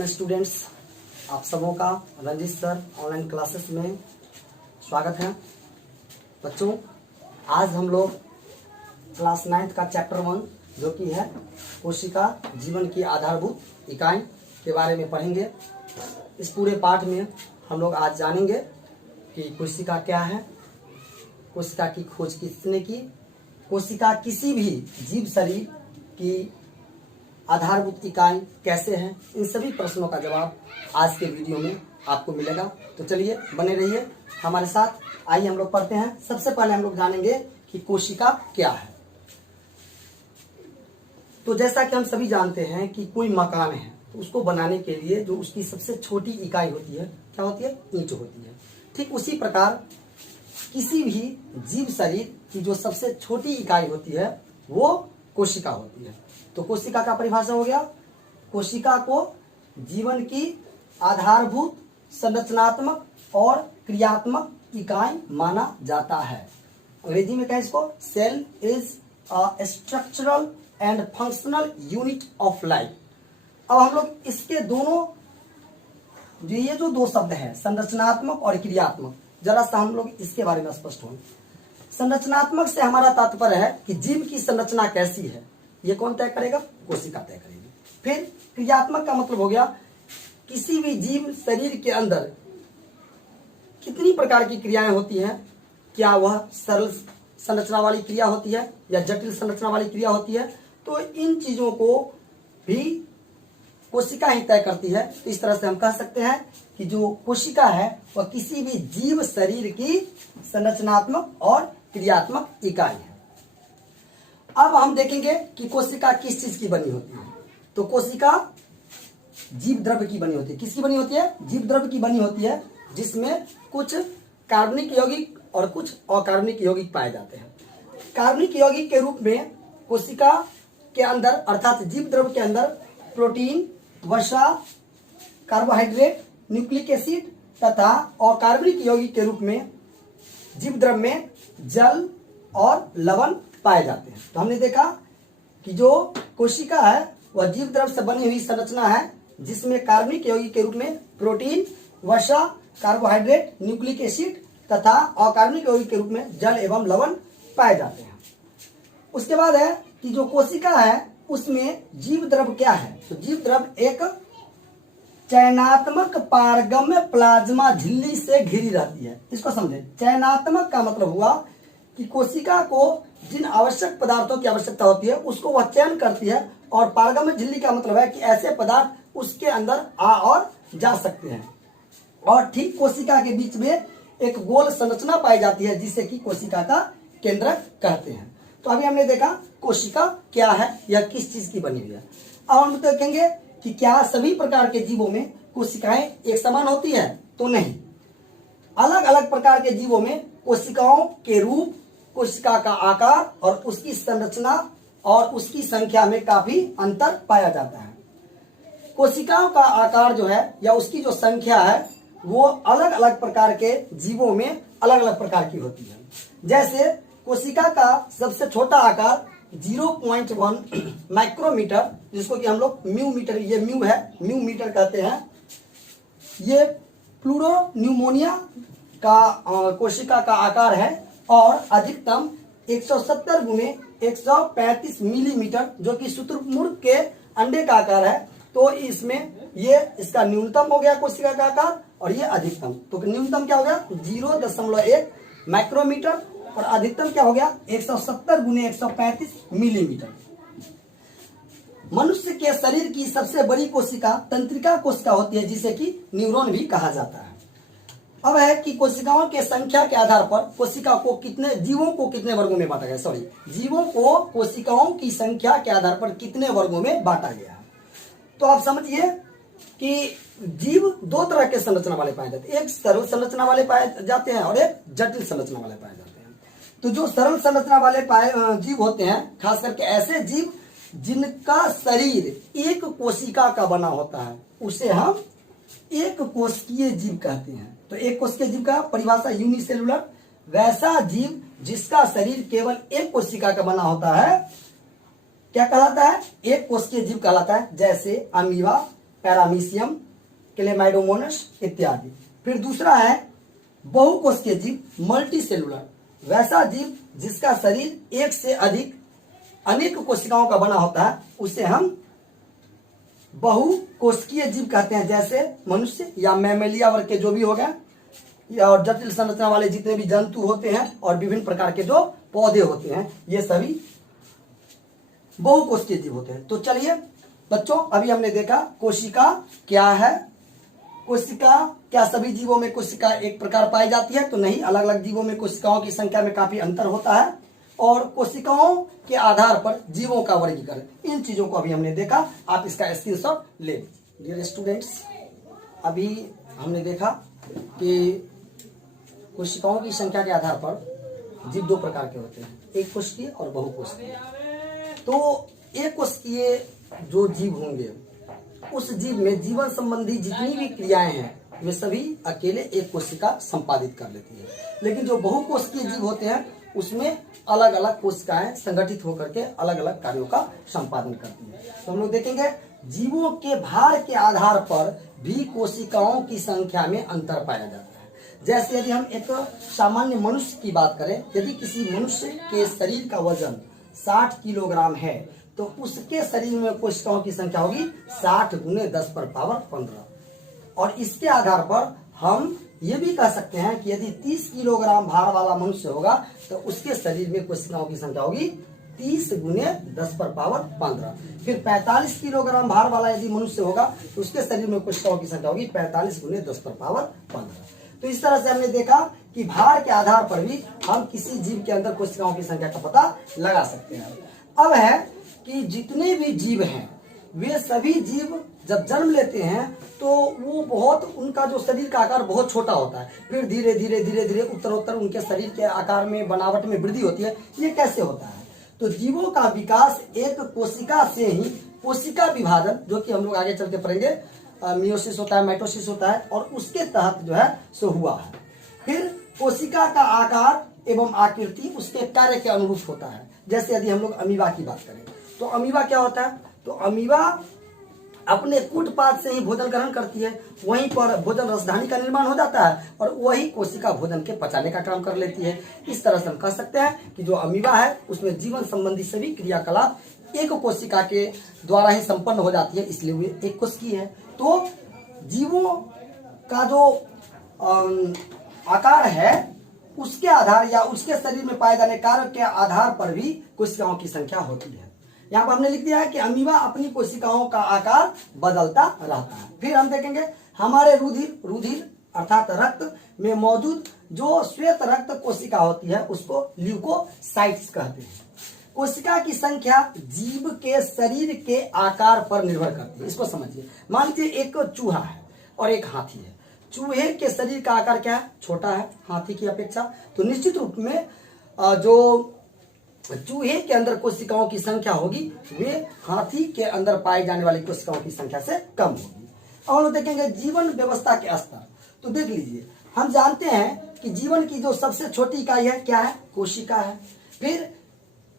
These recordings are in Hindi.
वेलकम स्टूडेंट्स, आप सबों का रंजित सर ऑनलाइन क्लासेस में स्वागत है। बच्चों, आज हम लोग क्लास 9 का चैप्टर 1 जो कि है कोशिका जीवन की आधारभूत इकाई के बारे में पढ़ेंगे। इस पूरे पाठ में हम लोग आज जानेंगे कि कोशिका क्या है, कोशिका की खोज किसने की, कोशिका किसी भी जीव शरीर की आधारभूत इकाई कैसे है, इन सभी प्रश्नों का जवाब आज के वीडियो में आपको मिलेगा। तो चलिए बने रहिए हमारे साथ। आइए हम लोग पढ़ते हैं। सबसे पहले हम लोग जानेंगे कि कोशिका क्या है। तो जैसा कि हम सभी जानते हैं कि कोई मकान है तो उसको बनाने के लिए जो उसकी सबसे छोटी इकाई होती है क्या होती है? ईंट होती है। ठीक उसी प्रकार किसी भी जीव शरीर की जो सबसे छोटी इकाई होती है वो कोशिका होती है। तो कोशिका का परिभाषा हो गया, कोशिका को जीवन की आधारभूत संरचनात्मक और क्रियात्मक इकाई माना जाता है। अंग्रेजी में क्या है इसको? Cell is a structural and functional unit of life. अब हम लोग इसके दोनों ये जो दो शब्द है संरचनात्मक और क्रियात्मक, जरा सा हम लोग इसके बारे में स्पष्ट हों। संरचनात्मक से हमारा तात्पर्य है कि जीव की संरचना कैसी है, ये कौन तय करेगा? कोशिका तय करेगी। फिर क्रियात्मक का मतलब हो गया किसी भी जीव शरीर के अंदर कितनी प्रकार की क्रियाएं होती हैं, क्या वह सरल संरचना वाली क्रिया होती है या जटिल संरचना वाली क्रिया होती है, तो इन चीजों को भी कोशिका ही तय करती है। तो इस तरह से हम कह सकते हैं कि जो कोशिका है वह किसी भी जीव शरीर की संरचनात्मक और क्रियात्मक इकाई है। अब हम देखेंगे कि कोशिका किस चीज की बनी होती है। तो कोशिका जीव द्रव्य की बनी होती है। किसकी बनी होती है? जीव द्रव्य की बनी होती है, जिसमें कुछ कार्बनिक यौगिक और कुछ अकार्बनिक यौगिक पाए जाते हैं। कार्बनिक यौगिक के रूप में कोशिका के अंदर अर्थात जीव द्रव्य के अंदर प्रोटीन, वसा, कार्बोहाइड्रेट, न्यूक्लिक एसिड तथा अकार्बनिक यौगिक के रूप में जीव द्रव्य में जल और लवण पाए जाते हैं। तो हमने देखा कि जो कोशिका है वह जीव द्रव्य से बनी हुई संरचना है, जिसमें कार्बनिक यौगिक के रूप में प्रोटीन, वसा, कार्बोहाइड्रेट, न्यूक्लिक एसिड तथा अकार्बनिक यौगिक के रूप में जल एवं लवण पाए जाते हैं। उसके बाद है कि जो कोशिका है उसमें जीव द्रव्य क्या है? तो जीव द्रव्य एक चयनात्मक पारगम्य प्लाज्मा झिल्ली से घिरी रहती है। इसको समझे। चयनात्मक का मतलब हुआ कि कोशिका को जिन आवश्यक पदार्थों की आवश्यकता होती है उसको वह चयन करती है, और पारगम्य झिल्ली का मतलब है कि ऐसे पदार्थ उसके अंदर आ और जा सकते हैं। और ठीक कोशिका के बीच में एक गोल संरचना पाई जाती है जिसे कि कोशिका का केंद्रक कहते हैं। तो अभी हमने देखा कोशिका क्या है या किस चीज की बनी हुई है। अब हम देखेंगे कि क्या सभी प्रकार के जीवों में कोशिकाएं एक समान होती है? तो नहीं। अलग अलग प्रकार के जीवों में कोशिकाओं के रूप, कोशिका का आकार और उसकी संरचना और उसकी संख्या में काफी अंतर पाया जाता है। कोशिकाओं का आकार जो है या उसकी जो संख्या है वो अलग अलग प्रकार के जीवों में अलग अलग प्रकार की होती है। जैसे कोशिका का सबसे छोटा आकार 0.1 माइक्रोमीटर, जिसको कि हम लोग म्यू मीटर, ये म्यू है, म्यू मीटर कहते हैं। ये प्लूरोन्यूमोनिया का कोशिका का आकार है और अधिकतम 170 गुने 135 मिलीमीटर, जो कि शुतुरमुर्ग के अंडे का आकार है। तो इसमें ये इसका न्यूनतम हो गया कोशिका का आकार और ये अधिकतम। तो न्यूनतम क्या हो गया? 0.1 माइक्रोमीटर और अधिकतम क्या हो गया? 170 गुने 135 मिलीमीटर। मनुष्य के शरीर की सबसे बड़ी कोशिका तंत्रिका कोशिका होती है, जिसे कि न्यूरॉन भी कहा जाता है। अब है कि कोशिकाओं के संख्या के आधार पर कोशिका को जीवों को कितने वर्गों में बांटा गया? जीवों को कोशिकाओं की संख्या के आधार पर कितने वर्गों में बांटा गया? तो आप समझिए कि जीव दो तरह के संरचना वाले पाए जाते हैं। एक सरल संरचना वाले पाए जाते हैं और एक जटिल संरचना वाले पाए जाते हैं। तो जो सरल संरचना वाले जीव होते हैं, खास करके ऐसे जीव जिनका शरीर एक कोशिका का बना होता है, उसे हम एक कोशिकीय जीव कहते हैं। तो एक कोशिकीय जीव का परिभाषा यूनिसेलुलर, वैसा जीव जिसका शरीर केवल एक कोशिका का बना होता है क्या कहलाता है? एक कोशिकीय जीव कहलाता है। जैसे अमीबा, पैरामीशियम, क्लेमाइडोमोनास इत्यादि। फिर दूसरा है बहुकोशिकीय जीव, मल्टी सेलुलर, वैसा जीव जिसका शरीर एक से अधिक अनेक कोशिकाओं का बना होता है, उसे हम बहुकोशिकीय जीव कहते हैं। जैसे मनुष्य या मैमेलिया वर्ग के जो भी हो गए, और जटिल संरचना वाले जितने भी जंतु होते हैं और विभिन्न प्रकार के जो पौधे होते हैं, ये सभी बहुकोशिकीय जीव होते हैं। तो चलिए बच्चों, अभी हमने देखा कोशिका क्या है। कोशिका, क्या सभी जीवों में कोशिका एक प्रकार पाई जाती है? तो नहीं, अलग अलग जीवों में कोशिकाओं की संख्या में काफी अंतर होता है। और कोशिकाओं के आधार पर जीवों का वर्गीकरण, इन चीजों को अभी हमने देखा। आप इसका स्क्रीनशॉट ले लीजिए। डियर स्टूडेंट्स, अभी हमने देखा कि कोशिकाओं की संख्या के आधार पर जीव दो प्रकार के होते हैं, एक कोशिकीय और बहुकोशिकीय। तो एक कोशिकीय जो जीव होंगे, उस जीव में जीवन संबंधी जितनी भी क्रियाएं हैं वे सभी अकेले एक कोशिका संपादित कर लेती है। लेकिन जो बहुकोशिकीय जीव होते हैं उसमें अलग अलग कोशिकाएं संगठित होकर के अलग अलग कार्यों का संपादन करती है। तो हम लोग देखेंगे जीवों के भार के आधार पर भी कोशिकाओं की संख्या में अंतर पाया जाता है। जैसे यदि हम एक सामान्य मनुष्य की बात करें, यदि किसी मनुष्य के शरीर का वजन 60 किलोग्राम है तो उसके शरीर में कोशिकाओं की संख्या होगी 60 गुने 10 पर पावर 15। और इसके आधार पर हम ये भी कह सकते हैं कि यदि 30 किलोग्राम भार वाला मनुष्य होगा तो उसके शरीर में कोशिकाओं की संख्या होगी 30 गुने 10 पर पावर 15। फिर 45 किलोग्राम भार वाला यदि मनुष्य होगा तो उसके शरीर में कोशिकाओं की संख्या होगी 45 गुने 10 पर पावर 15। तो इस तरह से हमने देखा कि भार के आधार पर भी हम किसी जीव के अंदर कोशिकाओं की संख्या का पता लगा सकते हैं। अब है कि जितने भी जीव हैं वे सभी जीव जब जन्म लेते हैं तो वो बहुत, उनका जो शरीर का आकार बहुत छोटा होता है। फिर धीरे धीरे धीरे धीरे उत्तरोत्तर उनके शरीर के आकार में, बनावट में वृद्धि होती है। ये कैसे होता है? तो जीवों का विकास एक कोशिका से ही, कोशिका विभाजन जो कि हम लोग आगे चल के पढ़ेंगे, मियोसिस होता है, माइटोसिस होता है, और उसके तहत जो है सो हुआ है। फिर कोशिका का आकार एवं आकृति उसके कार्य के अनुरूप होता है। जैसे यदि हम लोग अमीबा की बात करें तो अमीबा क्या होता है? तो अमीबा अपने कूटपाद से ही भोजन ग्रहण करती है, वहीं पर भोजन रसधानी का निर्माण हो जाता है और वही कोशिका भोजन के पचाने का काम कर लेती है। इस तरह से हम कह सकते हैं कि जो अमीबा है उसमें जीवन संबंधी सभी क्रियाकलाप एक कोशिका के द्वारा ही संपन्न हो जाती है, इसलिए वे एक कोशिकीय है। तो जीवों का जो आकार है उसके आधार या उसके शरीर में पाए जाने कार्य के आधार पर भी कोशिकाओं की संख्या होती है। यहाँ पर हमने लिख दिया है कि अमीबा अपनी कोशिकाओं का आकार बदलता रहता है। फिर हम देखेंगे हमारे रुधिर अर्थात रक्त में मौजूद जो श्वेत रक्त कोशिका होती है उसको ल्यूकोसाइट्स कहते हैं। कोशिका की संख्या जीव के शरीर के आकार पर निर्भर करती है। इसको समझिए। मान लीजिए एक चूहा है और एक हाथी है। चूहे के शरीर का आकार क्या है? छोटा है हाथी की अपेक्षा। तो निश्चित रूप में जो चूहे के अंदर कोशिकाओं की संख्या होगी वे हाथी के अंदर पाई जाने वाली कोशिकाओं की संख्या से कम होगी। और देखेंगे जीवन व्यवस्था के स्तर। तो देख लीजिए, हम जानते हैं कि जीवन की जो सबसे छोटी इकाई है क्या है? कोशिका है। फिर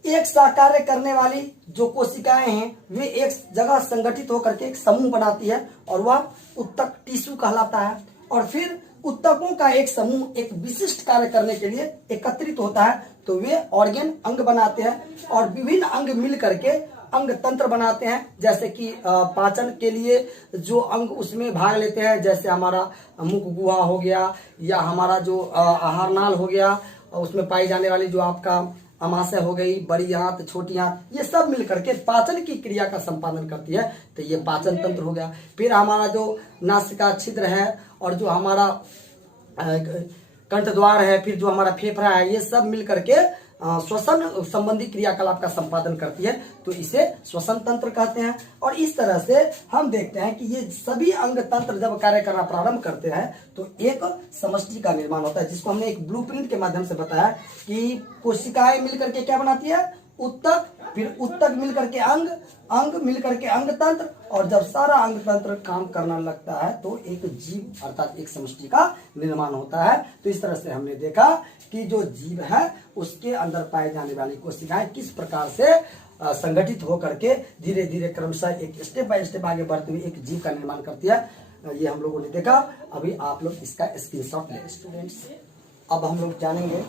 एक साथ कार्य करने वाली जो कोशिकाएं हैं वे एक जगह संगठित होकर के एक समूह बनाती है और वह उत्तक टिश्यू कहलाता है। और फिर उत्तकों का एक समूह एक विशिष्ट कार्य करने के लिए एकत्रित होता है तो वे ऑर्गेन अंग बनाते हैं और विभिन्न अंग मिल करके अंग तंत्र बनाते हैं। जैसे कि पाचन के लिए जो अंग उसमें भाग लेते हैं, जैसे हमारा मुख गुहा हो गया या हमारा जो आहार नाल हो गया, उसमें पाई जाने वाली जो आपका अमाशय हो गई, बड़ी आंत, छोटी आंत, ये सब मिल करके पाचन की क्रिया का संपादन करती है। तो ये पाचन तंत्र हो गया। फिर हमारा जो नासिका छिद्र है और जो हमारा कंठ द्वार है, फिर जो हमारा फेफड़ा है, ये सब मिल करके श्वसन संबंधी क्रियाकलाप का संपादन करती है तो इसे श्वसन तंत्र कहते हैं। और इस तरह से हम देखते हैं कि ये सभी अंग तंत्र जब कार्य करना प्रारंभ करते हैं तो एक समष्टि का निर्माण होता है, जिसको हमने एक ब्लूप्रिंट के माध्यम से बताया कि कोशिकाएं मिलकर के क्या बनाती है? उत्तक, फिर उत्तक मिल करके अंग, अंग मिल करके अंग तंत्र, और जब सारा अंग तंत्र काम करना लगता है तो एक जीव अर्थात एक समष्टि का निर्माण होता है। तो इस तरह से हमने देखा कि जो जीव है उसके अंदर पाए जाने वाली कोशिकाएं किस प्रकार से संगठित होकर के धीरे धीरे क्रमशः एक स्टेप बाय स्टेप आगे बढ़ते हुए एक जीव का निर्माण करती है। ये हम लोगों ने देखा। अभी आप लोग इसका स्क्रीनशॉट लें स्टूडेंट्स। अब हम लोग जानेंगे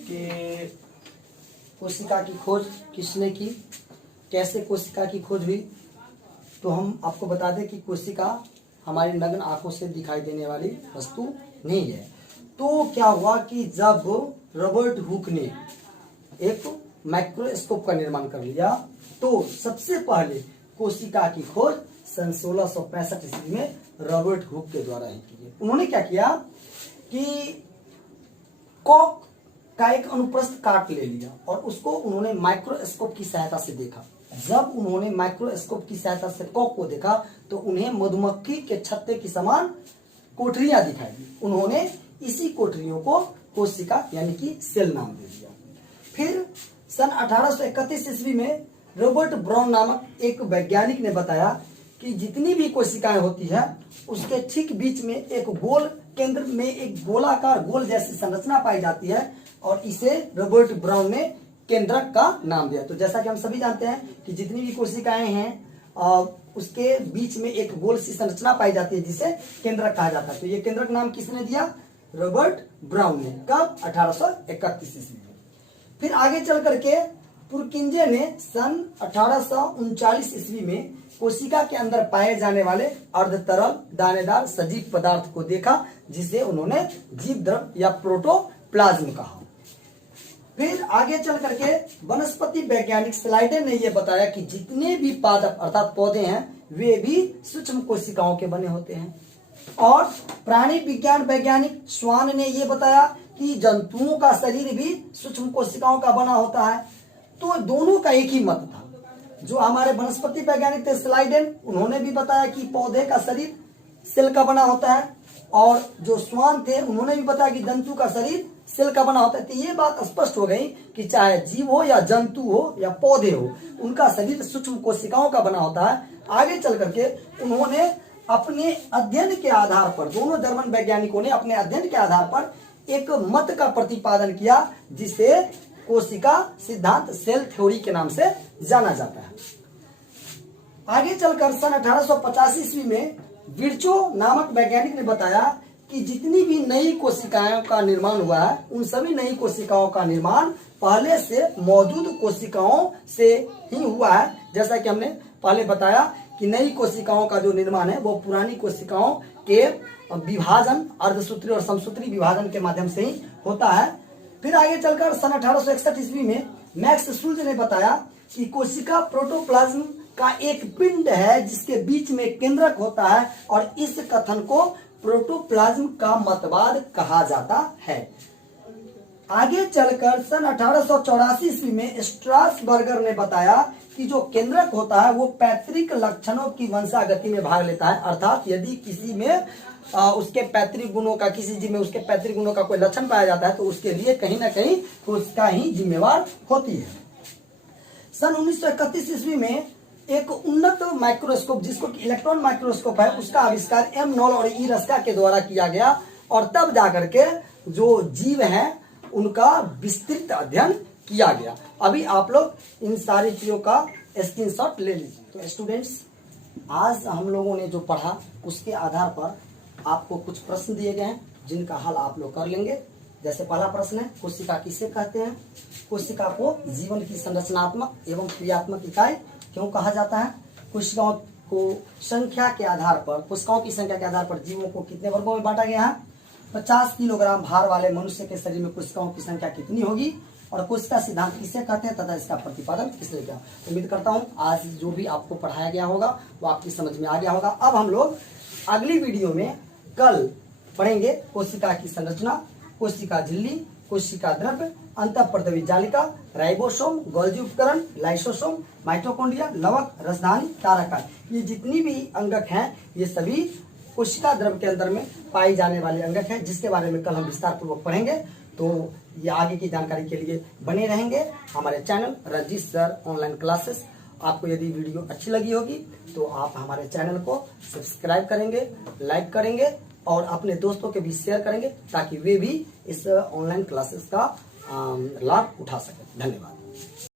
कि कोशिका की खोज किसने की, कैसे कोशिका की खोज हुई। तो हम आपको बता दें कि कोशिका हमारी नग्न आंखों से दिखाई देने वाली वस्तु नहीं है। तो क्या हुआ कि जब रॉबर्ट हुक ने एक माइक्रोस्कोप का निर्माण कर लिया तो सबसे पहले कोशिका की खोज सन 1665 ईस्वी में रॉबर्ट हुक के द्वारा ही की। उन्होंने क्या किया कि कॉक का एक अनुप्रस्थ काट ले लिया और उसको उन्होंने माइक्रोस्कोप की सहायता से देखा। जब उन्होंने माइक्रोस्कोप की सहायता से कॉक को देखा तो उन्हें मधुमक्खी के छत्ते की समान कोठरियां दिखाई दी। उन्होंने इसी कोठरियों को कोशिका यानी कि सेल नाम दे दिया। फिर सन 1831 ईस्वी में रॉबर्ट ब्राउन नामक एक वैज्ञानिक ने बताया कि जितनी भी कोशिकाएं होती है उसके ठीक बीच में एक गोल केंद्र में एक गोलाकार गोल जैसी संरचना पाई जाती है और इसे रॉबर्ट ब्राउन ने केंद्रक का नाम दिया। तो जैसा कि हम सभी जानते हैं कि जितनी भी कोशिकाएं हैं उसके बीच में एक गोल सी संरचना पाई जाती है जिसे केंद्रक कहा जाता है। तो ये केंद्रक नाम किसने दिया? रॉबर्ट ब्राउन ने। कब? 1831 ईस्वी में। फिर आगे चल करके पुरकिंजे ने सन 1839 ईस्वी में कोशिका के अंदर पाए जाने वाले अर्धतरल दानेदार सजीव पदार्थ को देखा जिसे उन्होंने जीव द्रव या प्रोटोप्लाज्म कहा। फिर आगे चल करके वनस्पति वैज्ञानिक स्लाइडर ने यह बताया कि जितने भी पादप अर्थात पौधे हैं वे भी सूक्ष्म कोशिकाओं के बने होते हैं। और प्राणी विज्ञान वैज्ञानिक स्वान ने यह बताया कि जंतुओं का शरीर भी सूक्ष्म कोशिकाओं का बना होता है। तो दोनों का एक ही मत था। जो हमारे वनस्पति वैज्ञानिक थे स्लाइडेन, उन्होंने भी बताया कि पौधे का शरीर सेल का बना होता है, और जो स्वान थे उन्होंने भी बताया कि जंतु का शरीर सेल का बना होता है। तो ये बात स्पष्ट हो गई कि चाहे जीव हो या जंतु हो या पौधे हो, उनका शरीर सूक्ष्म कोशिकाओं का बना होता है। आगे चल करके उन्होंने अपने अध्ययन के आधार पर, दोनों जर्मन वैज्ञानिकों ने अपने अध्ययन के आधार पर एक मत का प्रतिपादन किया जिसे कोशिका सिद्धांत सेल थ्योरी के नाम से जाना जाता है। आगे चलकर सन 1885 ईस्वी में विर्चो नामक वैज्ञानिक ने बताया कि जितनी भी नई कोशिकाओं का निर्माण हुआ है उन सभी नई कोशिकाओं का निर्माण पहले से मौजूद कोशिकाओं से ही हुआ है। जैसा कि हमने पहले बताया कि नई कोशिकाओं का जो निर्माण है वो पुरानी कोशिकाओं के विभाजन, अर्धसूत्री और समसूत्री विभाजन के माध्यम से ही होता है। फिर आगे चलकर सन 1861 ईस्वी में मैक्स शुल्ज ने बताया कि कोशिका प्रोटोप्लाज्म का एक पिंड है जिसके बीच में केंद्रक होता है और इस कथन को प्रोटोप्लाज्म का मतवाद कहा जाता है। आगे चलकर सन 1884 ईस्वी में स्ट्रासबर्गर ने बताया कि जो केंद्रक होता है वो पैतृक लक्षणों की वंशागति में भाग लेता है। अर्थात यदि किसी में उसके पैतृक गुणों का, किसी जीव में उसके पैतृक गुणों का कोई लक्षण पाया जाता है तो उसके लिए कहीं ना कहीं कोशिका ही जिम्मेवार होती है। सन 1931 ईस्वी में एक उन्नत माइक्रोस्कोप जिसको इलेक्ट्रॉन माइक्रोस्कोप है उसका आविष्कार एम नॉल और ई रस्का के द्वारा किया गया और तब जाकर के जो जीव हैं उनका विस्तृत अध्ययन किया गया। अभी आप लोग इन सारी चीजों का स्क्रीनशॉट ले लीजिए। तो स्टूडेंट्स, आज हम लोगों ने जो पढ़ा उसके आधार पर आपको कुछ प्रश्न दिए गए हैं जिनका हल आप लोग कर लेंगे। जैसे पहला प्रश्न है, कोशिका किसे कहते हैं? कोशिका को जीवन की संरचनात्मक एवं क्रियात्मक इकाई क्यों कहा जाता है? कोशिकाओं को संख्या के आधार पर, कोशिकाओं की संख्या के आधार पर जीवों को कितने वर्गों में बांटा गया है? 50 किलोग्राम भार वाले मनुष्य के शरीर में कोशिकाओं की संख्या कितनी होगी? और कोशिका सिद्धांत किसे कहते हैं तथा इसका प्रतिपादन किसने किया? उम्मीद करता हूं आज जो भी आपको पढ़ाया गया होगा वो आपकी समझ में आ गया होगा। अब हम लोग अगली वीडियो में कल पढ़ेंगे कोशिका की संरचना, कोशिका झिल्ली, कोशिका द्रव्य, अंतःपर्दवी जालिका, राइबोसोम, गोल्जी उपकरण, लाइसोसोम, माइटोकॉन्ड्रिया, लवक, राजधानी, तारक। ये जितनी भी अंगक हैं ये सभी कोशिका द्रव्य के अंदर में पाई जाने वाले अंगक हैं जिसके बारे में कल हम विस्तार पूर्वक पढ़ेंगे। तो ये आगे की जानकारी के लिए बने रहेंगे हमारे channel Ranjeet sir online classes. आपको यदि वीडियो अच्छी लगी होगी तो आप हमारे चैनल को सब्सक्राइब करेंगे, लाइक करेंगे और अपने दोस्तों के बीच शेयर करेंगे ताकि वे भी इस ऑनलाइन क्लासेस का लाभ उठा सकें। धन्यवाद।